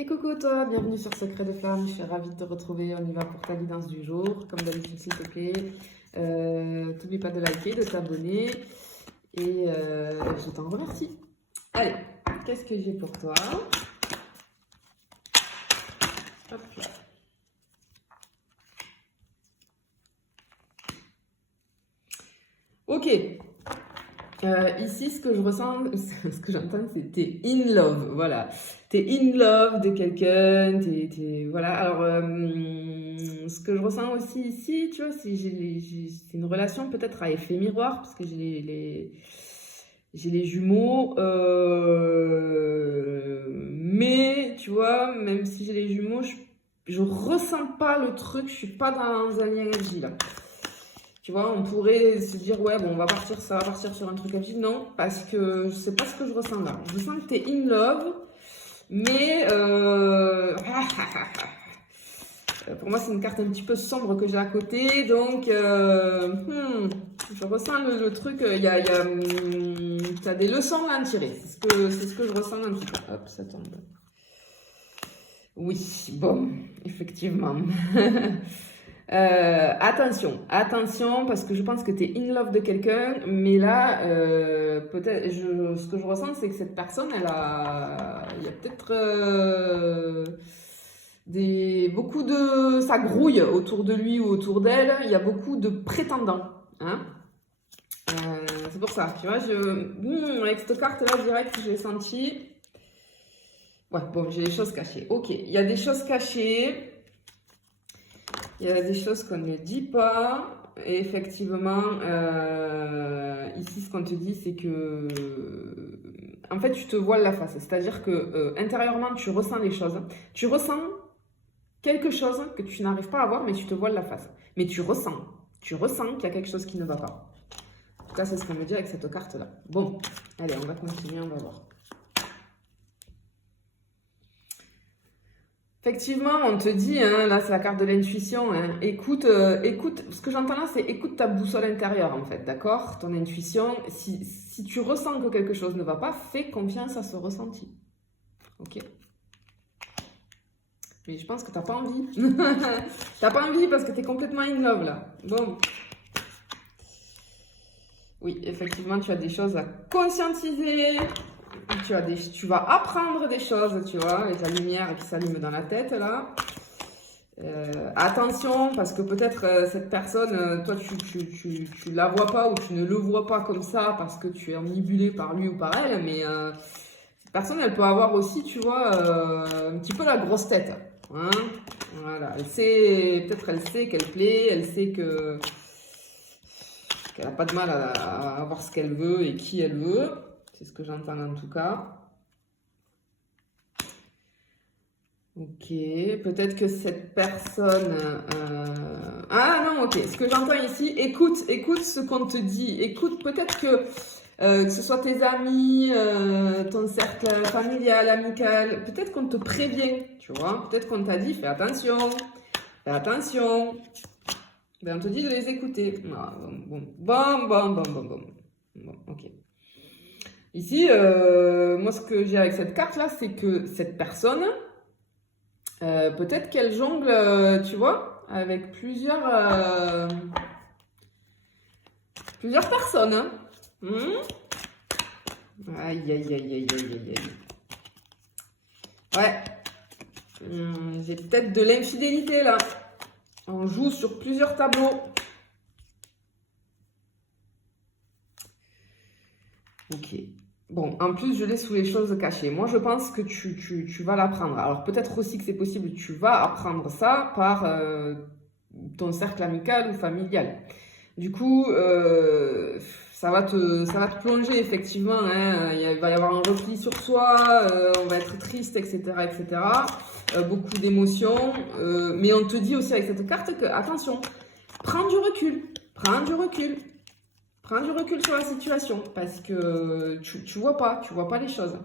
Et coucou toi, bienvenue sur Secret de Flamme, je suis ravie de te retrouver, on y va pour ta guidance du jour. Comme d'habitude s'il te plaît, t'oublie pas de liker, de t'abonner et je t'en remercie. Allez, qu'est-ce que j'ai pour toi? Hop là. Ok, ici ce que je ressens, ce que j'entends c'est t'es in love, voilà. T'es in love de quelqu'un, voilà. Alors, ce que je ressens aussi ici, tu vois, c'est une relation peut-être à effet miroir, parce que j'ai les jumeaux, mais tu vois, même si j'ai les jumeaux, je ressens pas le truc, je suis pas dans un énergie là. Tu vois, on pourrait se dire, ouais, bon, on va partir, ça va partir sur un truc à vie. Non, parce que je sais pas ce que je ressens là. Je sens que t'es in love, mais pour moi, c'est une carte un petit peu sombre que j'ai à côté. Donc, je ressens le truc, t'as des leçons à en tirer. C'est ce que je ressens un petit peu. Hop, ça tombe. Oui, bon, effectivement. Attention, parce que je pense que tu es in love de quelqu'un, mais là, peut-être, ce que je ressens, c'est que cette personne, il y a peut-être beaucoup de, ça grouille autour de lui ou autour d'elle, il y a beaucoup de prétendants, hein. C'est pour ça, tu vois, avec cette carte-là, je dirais que j'ai senti, ouais, bon, j'ai des choses cachées, ok, il y a des choses cachées. Il y a des choses qu'on ne dit pas. Et effectivement, ici, ce qu'on te dit, c'est que, en fait, tu te voiles la face. C'est-à-dire que intérieurement, tu ressens les choses. Tu ressens quelque chose que tu n'arrives pas à voir, mais tu te voiles la face. Mais tu ressens qu'il y a quelque chose qui ne va pas. En tout cas, c'est ce qu'on me dit avec cette carte-là. Bon, allez, on va continuer, on va voir. Effectivement, on te dit, hein, là c'est la carte de l'intuition, hein, écoute, ce que j'entends là c'est écoute ta boussole intérieure en fait, d'accord? Ton intuition, si tu ressens que quelque chose ne va pas, fais confiance à ce ressenti, ok? Mais je pense que t'as pas envie, t'as pas envie parce que t'es complètement in love là, bon. Oui, effectivement, tu as des choses à conscientiser, tu vas apprendre des choses, tu vois, avec la lumière qui s'allume dans la tête là. Attention, parce que peut-être cette personne, toi tu la vois pas ou tu ne le vois pas comme ça parce que tu es omnibulé par lui ou par elle, mais cette personne elle peut avoir aussi, tu vois, un petit peu la grosse tête. Hein, voilà, peut-être elle sait qu'elle plaît, elle sait qu'elle n'a pas de mal à avoir ce qu'elle veut et qui elle veut. C'est ce que j'entends en tout cas. Ok, peut-être que cette personne... Ah non, ok, ce que j'entends ici, écoute ce qu'on te dit. Écoute, peut-être que ce soit tes amis, ton cercle familial, amical, peut-être qu'on te prévient, tu vois. Peut-être qu'on t'a dit, fais attention, fais attention. Ben, on te dit de les écouter. Ah, bon, ok. Ici, moi, ce que j'ai avec cette carte-là, c'est que cette personne... peut-être qu'elle jongle, tu vois, avec plusieurs personnes. Hein. Aïe, aïe, aïe, aïe, aïe, aïe. Ouais. J'ai peut-être de l'infidélité là. On joue sur plusieurs tableaux. Ok. Bon, en plus, je l'ai sous les choses cachées. Moi, je pense que tu vas l'apprendre. Alors, peut-être aussi que c'est possible, tu vas apprendre ça par ton cercle amical ou familial. Du coup, ça va te plonger, effectivement. Hein. Il va y avoir un repli sur soi, on va être triste, etc., etc. Beaucoup d'émotions. Mais on te dit aussi avec cette carte que, attention, prends du recul. Prends du recul. Prends du recul sur la situation parce que tu vois pas les choses.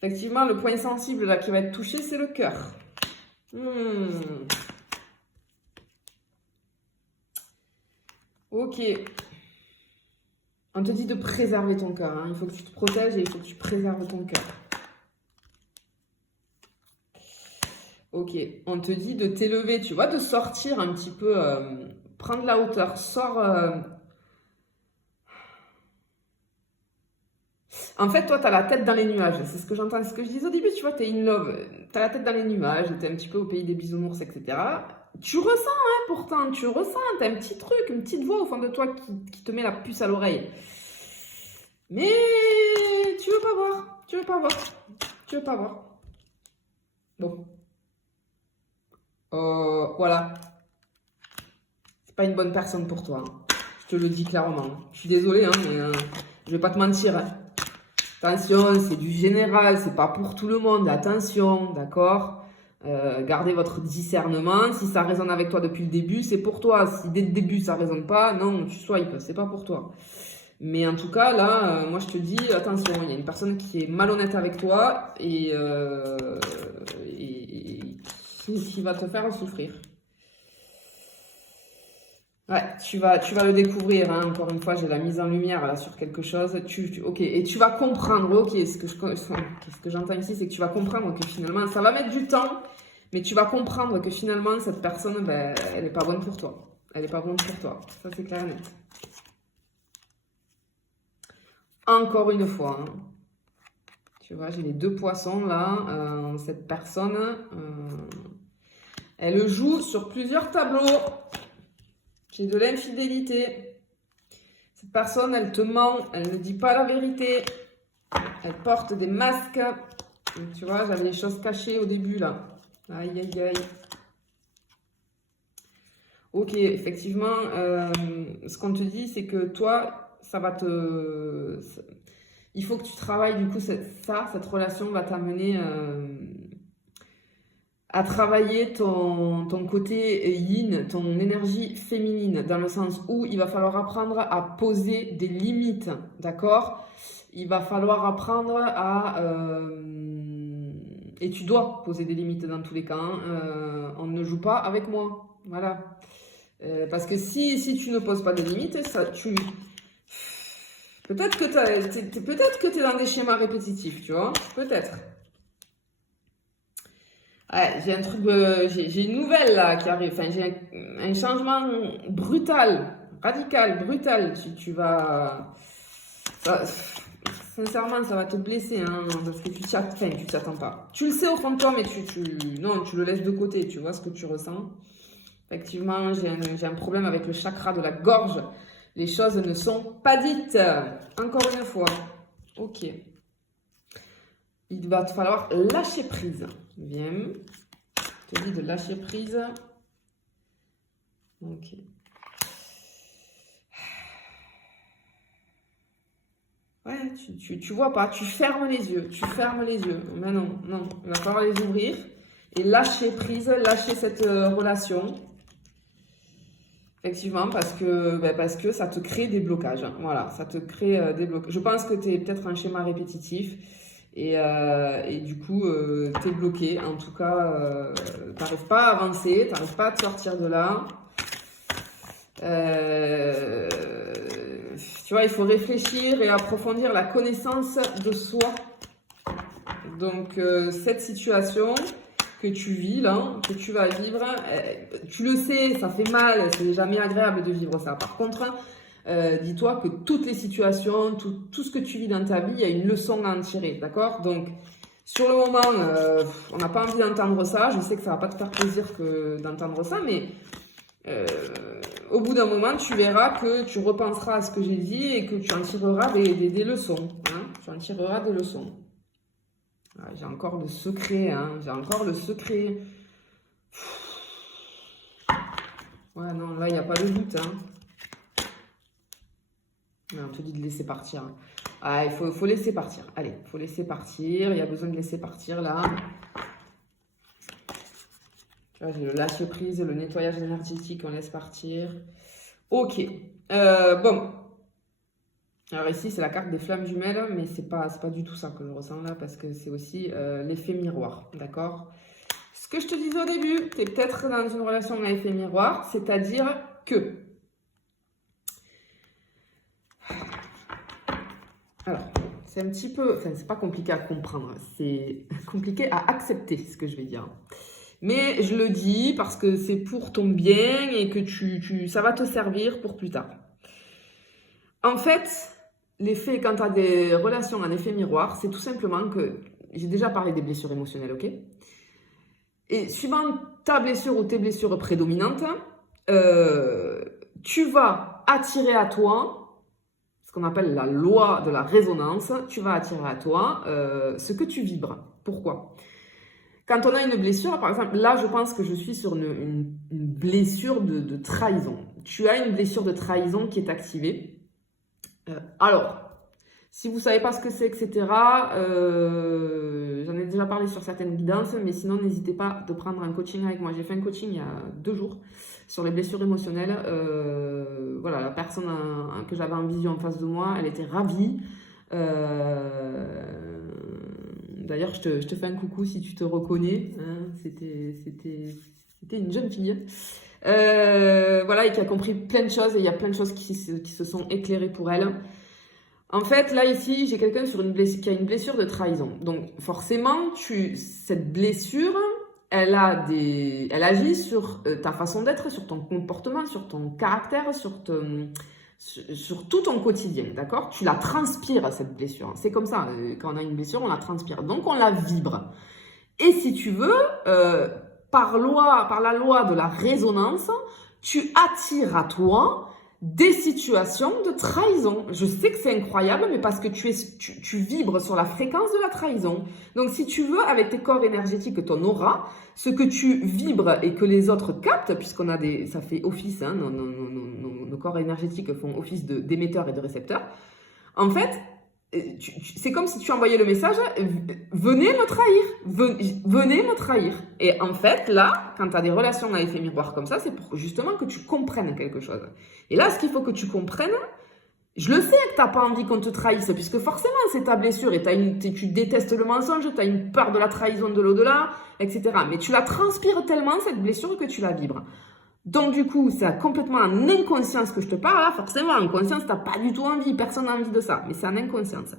Effectivement, le point sensible là qui va être touché, c'est le cœur. Ok. On te dit de préserver ton cœur. Hein. Il faut que tu te protèges et il faut que tu préserves ton cœur. Ok, on te dit de t'élever, tu vois, de sortir un petit peu, prendre la hauteur, sors. En fait, toi, tu as la tête dans les nuages, c'est ce que j'entends, c'est ce que je disais au début, tu vois, tu es in love, tu as la tête dans les nuages, tu es un petit peu au pays des bisounours, etc. Tu ressens, hein, pourtant, tu ressens, tu as un petit truc, une petite voix au fond de toi qui te met la puce à l'oreille. Mais tu veux pas voir, tu veux pas voir, tu veux pas voir. Bon. Voilà. C'est pas une bonne personne pour toi. Hein. Je te le dis clairement. Je suis désolée, hein, mais je vais pas te mentir. Hein. Attention, c'est du général, c'est pas pour tout le monde. Attention, d'accord? Gardez votre discernement. Si ça résonne avec toi depuis le début, c'est pour toi. Si dès le début ça résonne pas, non, tu swipes, c'est pas pour toi. Mais en tout cas, là, moi je te dis, attention, il y a une personne qui est malhonnête avec toi et qui va te faire souffrir. Ouais, tu vas le découvrir, hein. Encore une fois, j'ai la mise en lumière là sur quelque chose. Ok, et tu vas comprendre, ok, ce que j'entends ici, c'est que tu vas comprendre que finalement, ça va mettre du temps, mais tu vas comprendre que finalement, cette personne, ben, elle n'est pas bonne pour toi. Elle n'est pas bonne pour toi. Ça, c'est clair et net. Encore une fois, hein. Tu vois, j'ai les 2 poissons là. Cette personne, elle joue sur plusieurs tableaux. J'ai de l'infidélité. Cette personne, elle te ment, elle ne dit pas la vérité. Elle porte des masques. Donc, tu vois, j'avais les choses cachées au début là. Aïe, aïe, aïe. Ok, effectivement, ce qu'on te dit, c'est que toi, ça va te... Il faut que tu travailles, du coup, cette relation va t'amener à travailler ton côté yin, ton énergie féminine, dans le sens où il va falloir apprendre à poser des limites, d'accord? Il va falloir apprendre à... et tu dois poser des limites dans tous les cas. Hein. On ne joue pas avec moi, voilà. Parce que si tu ne poses pas de limites, ça, peut-être que tu es dans des schémas répétitifs, tu vois? Peut-être. Ouais, j'ai un truc, j'ai une nouvelle là qui arrive. Enfin, j'ai un changement brutal, radical, brutal. Tu vas, sincèrement, ça va te blesser, hein, parce que tu t'y attends pas. Tu le sais au fond de toi, mais non, tu le laisses de côté. Tu vois ce que tu ressens. Effectivement, j'ai un problème avec le chakra de la gorge. Les choses ne sont pas dites. Encore une fois. Ok. Il va te falloir lâcher prise. Bien. Je te dis de lâcher prise. Ok. Ouais, tu vois pas. Tu fermes les yeux. Tu fermes les yeux. Mais non, non. Il va falloir les ouvrir. Et lâcher prise. Lâcher cette relation. Effectivement, parce que ça te crée des blocages. Voilà, ça te crée des blocages. Je pense que tu es peut-être un schéma répétitif. Et du coup, tu es bloqué. En tout cas, tu n'arrives pas à avancer, tu n'arrives pas à te sortir de là. Tu vois, il faut réfléchir et approfondir la connaissance de soi. Donc, cette situation que tu vis là, que tu vas vivre, tu le sais, ça fait mal, c'est jamais agréable de vivre ça. Par contre, dis-toi que toutes les situations, tout ce que tu vis dans ta vie, il y a une leçon à en tirer, d'accord? Donc, sur le moment, on n'a pas envie d'entendre ça. Je sais que ça va pas te faire plaisir d'entendre ça, mais au bout d'un moment, tu verras que tu repenseras à ce que j'ai dit et que tu en tireras des leçons. Hein? Tu en tireras des leçons. Ah, j'ai encore le secret, hein? J'ai encore le secret. Ouais, non, là, il n'y a pas de doute, hein. On te dit de laisser partir. Ah, il faut laisser partir. Allez, il faut laisser partir. Il y a besoin de laisser partir là. Tu vois, j'ai le lâcher prise, le nettoyage énergétique, on laisse partir. Ok. Bon. Alors ici, c'est la carte des flammes jumelles, mais c'est pas du tout ça que je ressens là, parce que c'est aussi l'effet miroir, d'accord? Ce que je te disais au début, tu es peut-être dans une relation à effet miroir, c'est-à-dire que... Alors, c'est un petit peu... Enfin, c'est pas compliqué à comprendre, c'est compliqué à accepter ce que je vais dire. Mais je le dis parce que c'est pour ton bien et que ça va te servir pour plus tard. En fait, l'effet, quand tu as des relations en effet miroir, c'est tout simplement que, j'ai déjà parlé des blessures émotionnelles, ok? Et suivant ta blessure ou tes blessures prédominantes, tu vas attirer à toi, ce qu'on appelle la loi de la résonance, tu vas attirer à toi ce que tu vibres. Pourquoi? Quand on a une blessure, par exemple, là je pense que je suis sur une blessure de trahison. Tu as une blessure de trahison qui est activée. Alors, si vous ne savez pas ce que c'est, etc., j'en ai déjà parlé sur certaines guidances, mais sinon, n'hésitez pas de prendre un coaching avec moi. J'ai fait un coaching il y a 2 jours sur les blessures émotionnelles. Voilà, la personne que j'avais en visio en face de moi, elle était ravie. D'ailleurs, je te fais un coucou si tu te reconnais. Hein, c'était une jeune fille. Voilà, et qui a compris plein de choses, et il y a plein de choses qui se sont éclairées pour elle. En fait, là, ici, j'ai quelqu'un qui a une blessure de trahison. Donc, forcément, cette blessure, elle agit sur ta façon d'être, sur ton comportement, sur ton caractère, sur tout ton quotidien, d'accord? Tu la transpires, cette blessure. C'est comme ça, quand on a une blessure, on la transpire. Donc, on la vibre. Et si tu veux, par la loi de la résonance, tu attires à toi des situations de trahison. Je sais que c'est incroyable, mais parce que tu vibres sur la fréquence de la trahison. Donc, si tu veux, avec tes corps énergétiques, ton aura, ce que tu vibres et que les autres captent, ça fait office, hein, nos corps énergétiques font office d'émetteurs et de récepteurs. En fait, c'est comme si tu envoyais le message « Venez me trahir, venez me trahir ». Et en fait, là, quand tu as des relations à effet miroir comme ça, c'est pour justement que tu comprennes quelque chose. Et là, ce qu'il faut que tu comprennes, je le sais que tu n'as pas envie qu'on te trahisse, puisque forcément, c'est ta blessure et tu détestes le mensonge, tu as une peur de la trahison de l'au-delà, etc. Mais tu la transpires tellement, cette blessure, que tu la vibres. Donc du coup, c'est complètement en inconscience que je te parle. Là, forcément, en conscience, tu n'as pas du tout envie, personne n'a envie de ça, mais c'est en inconscience.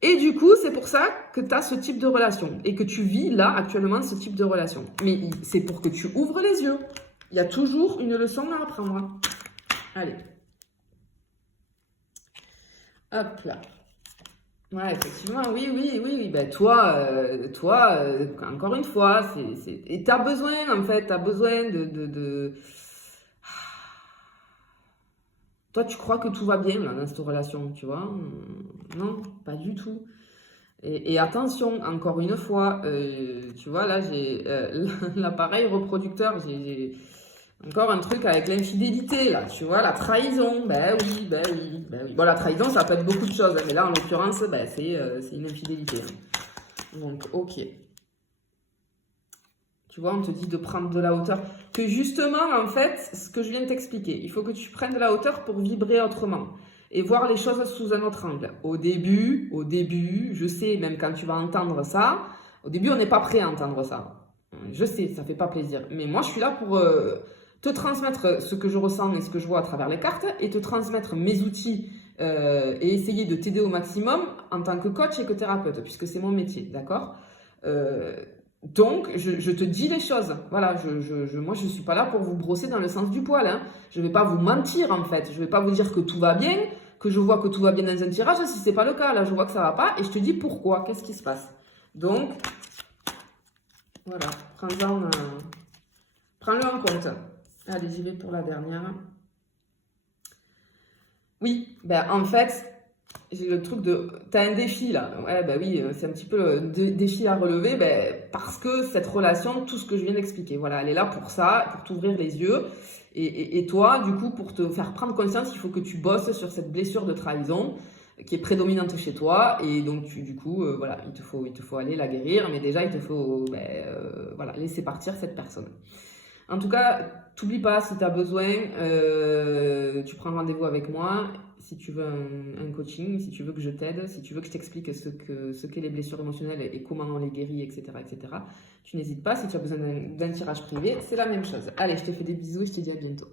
Et du coup, c'est pour ça que tu as ce type de relation et que tu vis là, actuellement, ce type de relation. Mais c'est pour que tu ouvres les yeux. Il y a toujours une leçon à apprendre. Allez. Hop là. Ouais, effectivement, oui. Ben, toi, encore une fois, et t'as besoin, en fait, t'as besoin de... Toi, tu crois que tout va bien, là, dans cette relation, tu vois? Non, pas du tout. Et attention, encore une fois, tu vois, là, j'ai l'appareil reproducteur, j'ai encore un truc avec l'infidélité, là, tu vois, la trahison, ben oui. Bon, la trahison, ça peut être beaucoup de choses, hein, mais là, en l'occurrence, ben, c'est une infidélité. Hein. Donc, ok. Tu vois, on te dit de prendre de la hauteur. Que justement, en fait, ce que je viens de t'expliquer, il faut que tu prennes de la hauteur pour vibrer autrement et voir les choses sous un autre angle. Au début, je sais, même quand tu vas entendre ça, au début, on n'est pas prêt à entendre ça. Je sais, ça fait pas plaisir. Mais moi, je suis là pour... te transmettre ce que je ressens et ce que je vois à travers les cartes et te transmettre mes outils et essayer de t'aider au maximum en tant que coach et que thérapeute, puisque c'est mon métier, d'accord? Donc, je te dis les choses. Voilà, moi, je ne suis pas là pour vous brosser dans le sens du poil. Hein. Je ne vais pas vous mentir, en fait. Je ne vais pas vous dire que tout va bien, que je vois que tout va bien dans un tirage, si ce n'est pas le cas. Là, je vois que ça ne va pas et je te dis pourquoi, qu'est-ce qui se passe. Donc, voilà, prends-le en compte. Allez, j'y vais pour la dernière. Oui, ben en fait, j'ai le truc de... T'as un défi là. Ouais, ben oui, c'est un petit peu le défi à relever, ben, parce que cette relation, tout ce que je viens d'expliquer, voilà, elle est là pour ça, pour t'ouvrir les yeux. Et toi, du coup, pour te faire prendre conscience, il faut que tu bosses sur cette blessure de trahison qui est prédominante chez toi. Et donc, du coup, voilà, il te faut aller la guérir, mais déjà, il te faut voilà, laisser partir cette personne. En tout cas, t'oublie pas, si tu as besoin, tu prends rendez-vous avec moi. Si tu veux un coaching, si tu veux que je t'aide, si tu veux que je t'explique ce qu'est les blessures émotionnelles et comment on les guérit, etc., tu n'hésites pas. Si tu as besoin d'un tirage privé, c'est la même chose. Allez, je te fais des bisous et je te dis à bientôt.